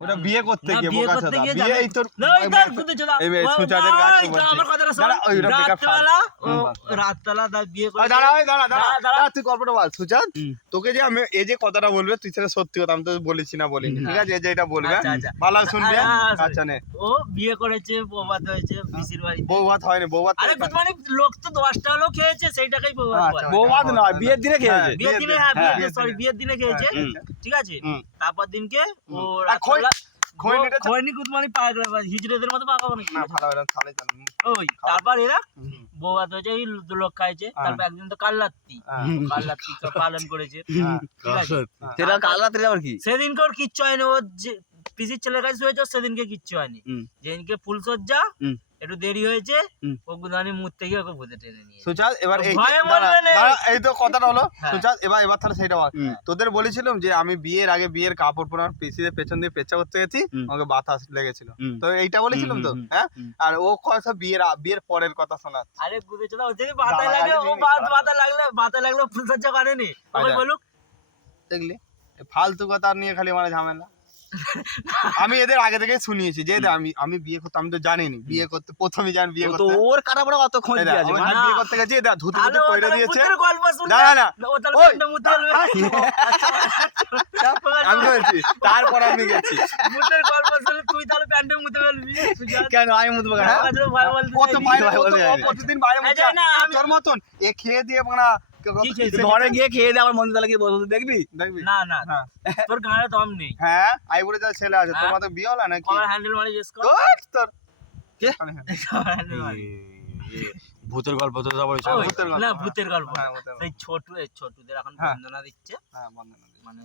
ওটা বিয়ে করতে না, গিয়ে বিয়ে বোকা করতে চোদা গিয়ে বিয়ে যাবে। এই তোর না, ওই তার গুদে চোদা। এই ও সুচাদের ভাই, কাছে তো বলছে আমার কথাটা শোন। দাঁড়া ওইটা বেকার রাতবেলা ও হুম। রাতবেলা তার বিয়ে ওই করেছে। দাঁড়া ওই দাঁড়া দাঁড়া দাঁড়া, দাঁড়া। দাঁড়া, তুই গল্পটা বল সুচাঁদ হুম। তোকে যে আমি এই যে কথাটা বলবে তুই সেটা সত্যি কথা আমি তো বলেছি না বলিনি ঠিক আছে এই যে এটা বলবে আচ্ছা, আচ্ছা। ভালো করে শুনবে আচ্ছা নে ও বিয়ে করেছে, বৌভাত হয়েছে পিসির বাড়িতে। বউ ভাত হয়নি বউ ভাত আরে মানে লোক তো 10টা হলেও খেয়েছে, সেই টাকাই বৌভাত আচ্ছা, বলে। বৌভাত নয়, বিয়ের দিনে খেয়েছে। বিয়ের দিনে, হ্যাঁ বিয়ের দিনে খেয়েছে, হুম। ঠিক আছে। হুম। তারপর দিনকে ও আর খই- রাতবেলা খৈনিটা তো- খৈনি কুদমানি পাগলা হিজড়েদের মতো পাকাবো নাকি? না ভালো হবে না তাহলে জানি ওই তারপর এরা হুম। বৌভাত হয়েছে, এই লোক খাইছে। তারপর একদিন তো কালরাত্রি, কালরাত্রি তো পালন করেছে, হ্যাঁ। ঠিক আছে। সেটা কাল রাত্রে আবার কি? সেদিনকে ওর কিচ্ছু হয়নি, ওর যে পিসির ছেলের কাছে শুয়েছে ওর সেদিনকে কিচ্ছু হয়নি। হুম। যেদিনকে ফুলসজ্জা হুম। একটু দেরি হয়েছে, হুম। ও গুদানি মুড়তে গিয়ে ওকে ভূতে টেনে নিয়ে সুচাঁদ এবার এই ভয়ে দাঁড়া, বলবে না। দাঁড়া, এই তো কথাটা হলো হ্যাঁ। সুচাঁদ এবার তাহলে সেটা বল হুম। তোদের বলেছিলাম যে আমি বিয়ের আগে বিয়ের কাপড় পরার পিসিদের পেছন দিয়ে পেচ্ছা করতে গেছি হুম। আমাকে বাতাস লেগেছিল হুম। তো এইটা বলেছিলাম তো হুম, হুম, হ্যাঁ হুম। আর ও কথা বিয়ের পরের কথা শোনা আরে গুদে চোদা, ও যদি বাতায় দাঁড়া, লাগে, আগে ও দিনই বাতায় লাগলে ফুলসজ্জা করেনি, ওকে আচ্ছা। বলুক। দেখলি এই ফালতু কথা নিয়ে খালি মানে ঝামেলা আমি এদের আগে থেকেই শুনিয়েছি যে এদের আমি বিয়ে করতে আমি তো জানিনি বিয়ে করতে প্রথমে জান বিয়ে ও তো করতে ওর কাটা পড়া অত খোঁজ এরা, কি আছে? আমি মানে যখন বিয়ে করতে গেছি এদের ধুতে তাহলে ধুতে ও কইরা তাহলে দিয়েছে ভূতের গল্প শুনবে। দাঁড়া না ও তাহলে ওই, প্যান্টে মুতে ফেলবে। আমি বলছি তারপর আমি গেছি ভূতের গল্প শুনলে তুই তাহলে প্যান্টে মুতে ফেলবি, সুজাত। কেন আমি মুতবো কেন? আমার কাছে তো ভয় বলতে ও তো চাইনি। বাইরে ভাই ও তো বলে ও যায়নি। প্রতিদিন বাইরে বসে আচ্ছা, না, আমি- তোর মতন এ খেয়ে দিয়ে মানে কি খেয়েছে? ঘরে গিয়ে খেয়ে দিয়ে আবার মন্দির তলা গিয়ে বসে দেখবি? দেখবি না না হ্যাঁ তোর গায়ে দম নেই। হ্যাঁ আইবুড়ে যা ছেলে আছে হ্যাঁ। তোমার তো বিয়ে হলো নাকি কবার হ্যান্ডেল মারি জিজ্ঞেস কর। তোর কে? কবার হ্যান্ডেল মারি। ভূতের গল্প তো যাবো ওই, ভূতের গল্প, না হ্যাঁ। ভূতের গল্প। হ্যাঁ, ভূতের গল্প। সেই ছোটুদের এখন হ্যাঁ। বন্দনা দিচ্ছে, হ্যাঁ বন্ধ মানে